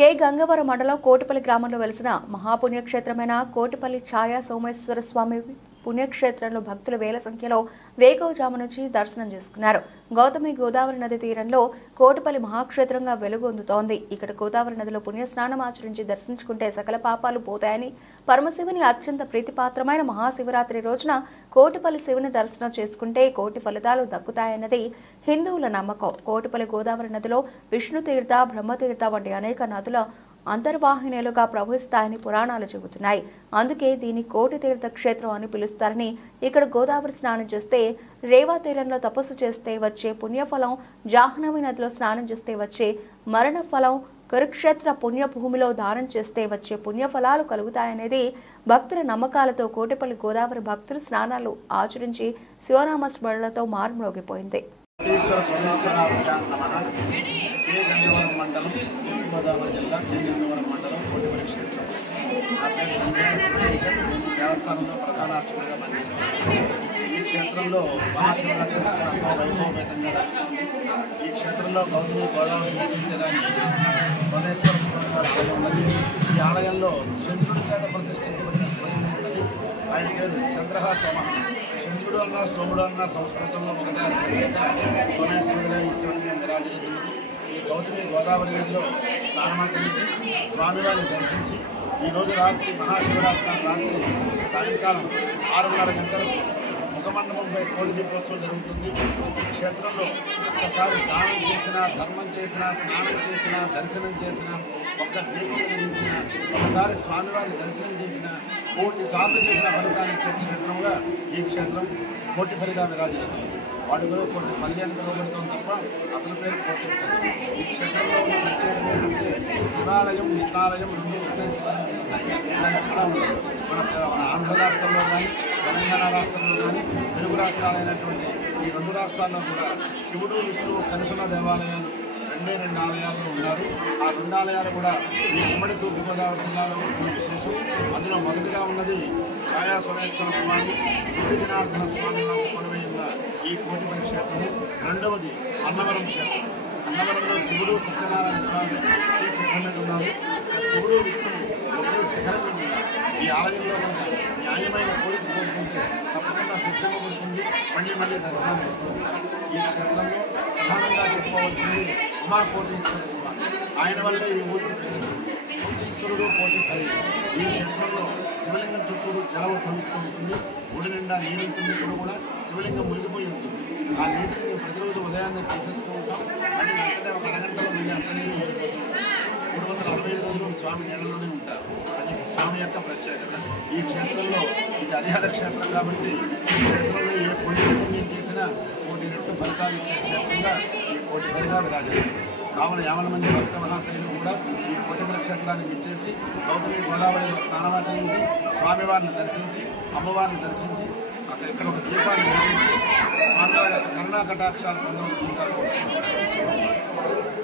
K Gangavaram మండలం కోటిపల్లి గ్రామంలో వెలిసిన మహాపుణ్యక్షేత్రమైన కోటిపల్లి ఛాయా సోమేశ్వర స్వామి పుణ్యక్షేత్రంలో భక్తులు వేల సంఖ్యలో వేకువజాము నుంచి దర్శనం చేసుకున్నారు. గౌతమి గోదావరి నది తీరంలో కోటిపల్లి మహాక్షేత్రంగా వెలుగొందుతోంది. ఇక్కడ గోదావరి నదిలో పుణ్యస్నానం ఆచరించి దర్శించుకుంటే సకల పాపాలు పోతాయని, పరమశివుని అత్యంత ప్రీతిపాత్రమైన మహాశివరాత్రి రోజున కోటిపల్లి శివుని దర్శనం చేసుకుంటే కోటి ఫలితాలు దక్కుతాయన్నది హిందువుల నమ్మకం. కోటిపల్లి గోదావరి నదిలో విష్ణుతీర్థ, బ్రహ్మతీర్థ వంటి అనేక నదుల అంతర్వాహినిలుగా ప్రవహిస్తాయని పురాణాలు చెబుతున్నాయి. అందుకే దీన్ని కోటి తీర్థ క్షేత్రం అని పిలుస్తారని, ఇక్కడ గోదావరి స్నానం చేస్తే, రేవా తీరంలో తపస్సు చేస్తే వచ్చే పుణ్యఫలం, జాహ్నవి నదిలో స్నానం చేస్తే వచ్చే మరణ ఫలం, కురుక్షేత్ర పుణ్యభూమిలో దానం చేస్తే వచ్చే పుణ్యఫలాలు కలుగుతాయనేది భక్తుల నమ్మకాలతో కోటిపల్లి గోదావరి భక్తులు స్నానాలు ఆచరించి శివనామ స్మరణలతో మారుమ్రోగిపోయింది. గోదావరి జిల్లా కె గంగవరం మండలం కోటిపల్లి క్షేత్రం. నా పేరు సంజయ్ శివశంకర్. ఈ దేవస్థానంలో ప్రధాన అర్చకుడిగా పనిచేస్తున్నాను. ఈ క్షేత్రంలో మహాశివరాత్రి ఎంతో వైభవపేతంగా జరుగుతుంది. ఈ క్షేత్రంలో గౌతమి గోదావరి నదీ తీరాన్ని సోమేశ్వర స్వామి వారి ఆలయం ఉన్నది. ఈ ఆలయంలో చంద్రుడి చేత ప్రతిష్ఠించబడిన శివలింగం ఉన్నది. ఆయన పేరు చంద్రహ సోమ. చంద్రుడు అన్న సోముడు అన్న సంస్కృతంలో ఒకటే అర్థం కనుక సోమేశ్వరుడిగా ఈ శివలింగం విరాజిల్లుతున్నది. ఈ గౌతమి గోదావరి నదిలో స్నానమాచరించి స్వామివారిని దర్శించి ఈరోజు రాత్రి మహాశివరాత్రి రాత్రి సాయంకాలం 6:30 గంటలకు ముఖమండపంపై కోటి దీపోత్సవం జరుగుతుంది. ఈ క్షేత్రంలో ఒక్కసారి దానం చేసినా, ధర్మం చేసినా, స్నానం చేసినా, దర్శనం చేసినా, ఒక్క దీపం వెలిగించిన, ఒకసారి స్వామివారిని దర్శనం చేసిన, 1,000 సార్లు చేసిన ఫలితాన్ని ఇచ్చే క్షేత్రంగా ఈ క్షేత్రం కోటిపల్లిగా విరాజిల్లుతుంది. వాడుకలో కోటిపల్లి అని పిలువబడతాం తప్ప అసలు పేరు కోటిపల్లి. ఈ క్షేత్రంలో ఉన్న ప్రత్యేకత ఏంటంటే శివాలయం, విష్ణాలయం రెండు ఒకటే శివలింగం ఉన్నాయి. ఇలా ఎక్కడా ఉండదు. మన ఆంధ్ర రాష్ట్రంలో కానీ, తెలంగాణ రాష్ట్రంలో కానీ, తెలుగు రాష్ట్రాలైనటువంటి ఈ 2 రాష్ట్రాల్లో కూడా శివుడు, విష్ణువు కలిసిన దేవాలయాలు రెండు ఆలయాల్లో ఉన్నారు. ఆ 2 ఆలయాలు కూడా ఈ ఉమ్మడి తూర్పుగోదావరి జిల్లాలో ఉన్న విశేషం. అందులో మొదటిగా ఉన్నది ఛాయా సోమేశ్వర స్వామి, సిద్ధి జనార్దన స్వామి వారు కొలువై ఉన్న ఈ కోటిపల్లి క్షేత్రము. రెండవది అన్నవరం క్షేత్రం. అన్నవరంలో శివుడు, సత్యనారాయణ స్వామి ఉన్నారు. శివుడు, విష్ణువు ఒకే శిఖరం మీద ఉన్నారు. ఈ ఆలయంలో కనుక న్యాయమైన కోరిక కోరుకుంటే తప్పకుండా సిద్ధంగా కోరుకుంది మళ్ళీ దర్శనాలు వస్తూ ఉంటారు. ఈ క్షేత్రంలో ప్రధానంగా చెప్పుకోవాల్సింది ఉమాకోటీశ్వర స్వామి. ఆయన వల్లే ఈ ఊరికి పేరు కోటీశ్వరుడు, కోటిపల్లి. ఈ క్షేత్రంలో శివలింగం చుట్టూరు జలవ ప్రవహిస్తూ ఉంటుంది. గుడి నిండా నీరు ఉంటుంది. ఇప్పుడు కూడా శివలింగం మునిగిపోయి ఉంటుంది. ఆ నీటిని ప్రతిరోజు ఉదయాన్నే తీసేస్తూ ఉంటాం. మళ్ళీ వెంటనే ఒక అరగంటలో మళ్ళీ అంత నీరు మునిగిపోతూ ఉంటాం. 365 రోజులు స్వామి నీళ్ళలోనే ఉంటారు. అది స్వామి యొక్క ప్రత్యేకత. ఈ క్షేత్రంలో ఇది హరిహర క్షేత్రం కాబట్టి ఈ క్షేత్రంలో ఏ పుణ్యం చేసినా 1,000 రెట్లు ఫలితాలు ఇచ్చే క్షేత్రంగా ఈ కోటిపల్లిగా విరాజిల్లుతుంది. కావున 50 మంది భక్త మహాశైలు కూడా ఈ కోటిపల్లి క్షేత్రాన్ని విచ్చేసి గౌతమి గోదావరిలో స్నానమాచరించి స్వామివారిని దర్శించి, అమ్మవారిని దర్శించి, ఇక్కడ ఒక దీపాన్ని వెలిగించి స్వామివారి యొక్క కరుణా కటాక్షాలు పొందవలసిందిగా కోరుతున్నాను.